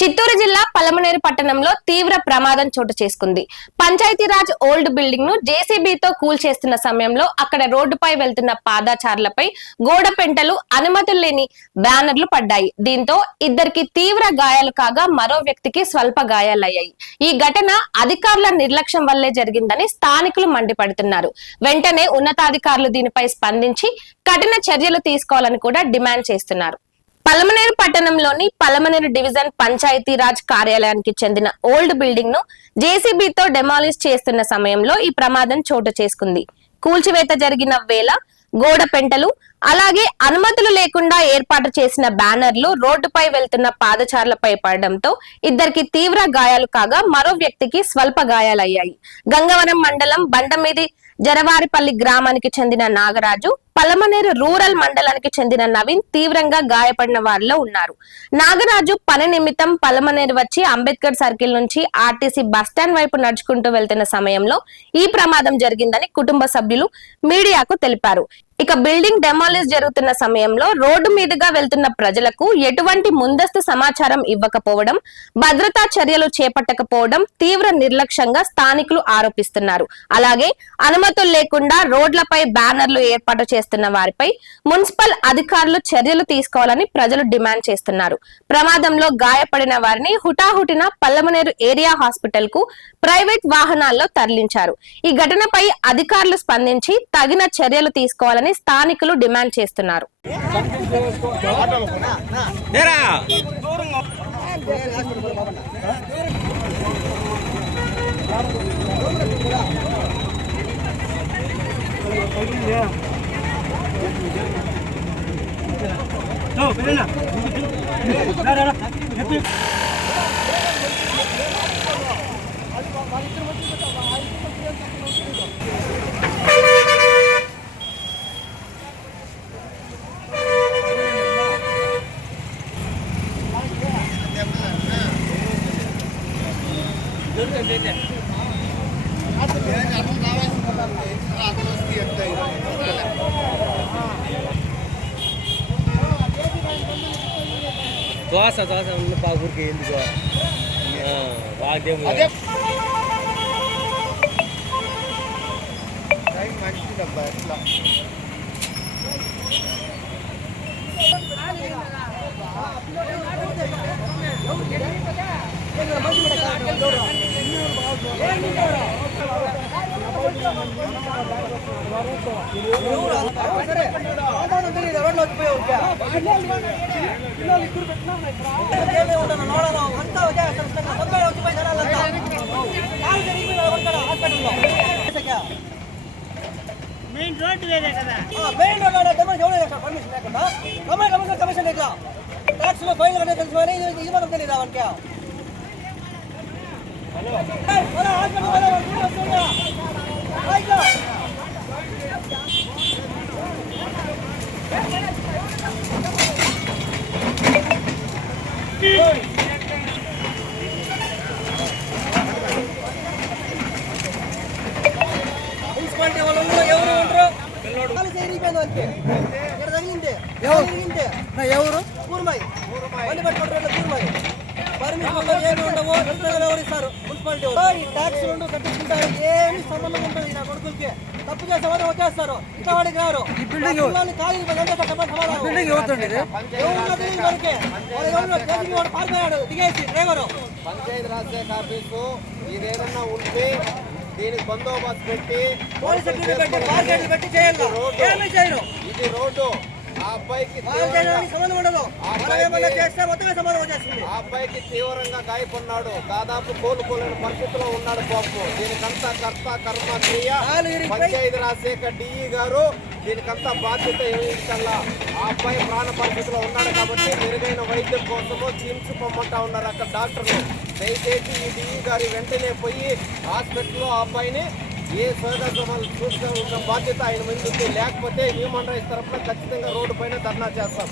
చిత్తూరు జిల్లా పలమనేరు పట్టణంలో తీవ్ర ప్రమాదం చోటు చేసుకుంది. పంచాయతీరాజ్ ఓల్డ్ బిల్డింగ్ ను జేసీబీతో కూల్చేస్తున్న సమయంలో అక్కడ రోడ్డుపై వెళ్తున్న పాదచారులపై గోడ పెంటలు, అనుమతులు లేని బ్యానర్లు పడ్డాయి. దీంతో ఇద్దరికి తీవ్ర గాయాలు కాగా మరో వ్యక్తికి స్వల్ప గాయాలయ్యాయి. ఈ ఘటన అధికారుల నిర్లక్ష్యం వల్లే జరిగిందని స్థానికులు మండిపడుతున్నారు. వెంటనే ఉన్నతాధికారులు దీనిపై స్పందించి కఠిన చర్యలు తీసుకోవాలని కూడా డిమాండ్ చేస్తున్నారు. పలమనేరు పట్టణంలోని పలమనేరు డివిజన్ పంచాయతీరాజ్ కార్యాలయానికి చెందిన ఓల్డ్ బిల్డింగ్ ను జేసీబీతో డెమాలిష్ చేస్తున్న సమయంలో ఈ ప్రమాదం చోటు చేసుకుంది. కూల్చివేత జరిగిన వేళ గోడ పెంటలు, అలాగే అనుమతులు లేకుండా ఏర్పాటు చేసిన బ్యానర్లు రోడ్డుపై వెళ్తున్న పాదచారులపై పడడంతో ఇద్దరికి తీవ్ర గాయాలు కాగా మరో వ్యక్తికి స్వల్ప గాయాలయ్యాయి. గంగవరం మండలం బండమీది జరవారిపల్లి గ్రామానికి చెందిన నాగరాజు, పలమనేరు రూరల్ మండలానికి చెందిన నవీన్ తీవ్రంగా గాయపడిన వారిలో ఉన్నారు. నాగరాజు పని నిమిత్తం పలమనేరు వచ్చి అంబేద్కర్ సర్కిల్ నుంచి ఆర్టీసీ బస్టాండ్ వైపు నడుచుకుంటూ వెళ్తున్న సమయంలో ఈ ప్రమాదం జరిగిందని కుటుంబ సభ్యులు మీడియాకు తెలిపారు. ఇక బిల్డింగ్ డెమాలిష్ జరుగుతున్న సమయంలో రోడ్డు మీదుగా వెళ్తున్న ప్రజలకు ఎటువంటి ముందస్తు సమాచారం ఇవ్వకపోవడం, భద్రతా చర్యలు చేపట్టకపోవడం తీవ్ర నిర్లక్ష్యంగా స్థానికులు ఆరోపిస్తున్నారు. అలాగే అనుమతులు లేకుండా రోడ్లపై బ్యానర్లు ఏర్పాటు చేస్తున్న వారిపై మున్సిపల్ అధికారులు చర్యలు తీసుకోవాలని ప్రజలు డిమాండ్ చేస్తున్నారు. ప్రమాదంలో గాయపడిన వారిని హుటాహుటిన పల్లమనేరు ఏరియా హాస్పిటల్ కు ప్రైవేట్ వాహనాల్లో తరలించారు. ఈ ఘటనపై అధికారులు స్పందించి తగిన చర్యలు తీసుకోవాలని స్థానికులు డిమాండ్ చేస్తున్నారు. దోశ ఉన్న బాగురికి ఎందుకు మంచిదబ్బా ఎట్లా మెయిన్ రోడ్ వేరే కదా మెయిన్ రోడ్ పర్మిషన్ లేకుండా కమిషన్ లేక ట్యాక్స్ లో ఫైన్ కట్టే తెలుసుకోవాలి. ఇది మనకు తెలియదు అవన్నీ మున్సిపాలిటీ వాళ్ళు ఎవరు ఉంటారు అంతే ఇక్కడ తగిలిందే ఎవరు కూర్మాయి బండి పట్టుకుంటారు కూర్మాయి పర్మిషన్ ఏమి ఉండవు. ఎవరు ఇస్తారు మున్సిపాలిటీ ఈ ట్యాక్స్ రెండు కట్టించుకుంటారు. ఏమి సంబంధం ఉంటుంది నా కొడుకులకి. తప్పు చేసే వాళ్ళు వచ్చేస్తారు, ఇంకా వాడికి రారు. పారిపోయాడు దిగేసి డ్రైవరు. పంచాయతీ రాజ్ శాఖ ఆఫీసు ఇదేదన్నా ఉంటే దీనికి బందోబస్తు పెట్టి పోలీస్ పెట్టి మార్కెట్లు పెట్టి చేయాలి. ఏమీ చేయరు. ఇది రోడ్డు. ఆ అబ్బాయికి సంబంధం ఉండదు. చేస్తే మొత్తమే సంబంధం వచ్చేస్తుంది. ఆ అబ్బాయికి తీవ్రంగా గాయపడినాడు. దాదాపు కోలుకోలేని పరిస్థితిలో ఉన్నాడు. పాపం దీనికంతా కర్త కర్మ క్రియ పంచాయతీ రాజ్ శాఖ డిఈ గారు దీనికంతా బాధ్యత వహించాలా. ఆ అబ్బాయి ప్రాణ పరిస్థితిలో ఉన్నాడు కాబట్టి మెరుగైన వైద్యం కోసము చిమ్స్ పొమ్మంటా ఉన్నారు అక్కడ డాక్టర్లు. దయచేసి ఈ డిఈ గారి వెంటనే పోయి హాస్పిటల్లో ఆ అబ్బాయిని ఏ సోదరులు చూసుకున్న బాధ్యత ఆయన మీద ఉంది. లేకపోతే హ్యూమన్ రైట్స్ తరఫున ఖచ్చితంగా రోడ్డు పైన ధర్నా చేస్తాం.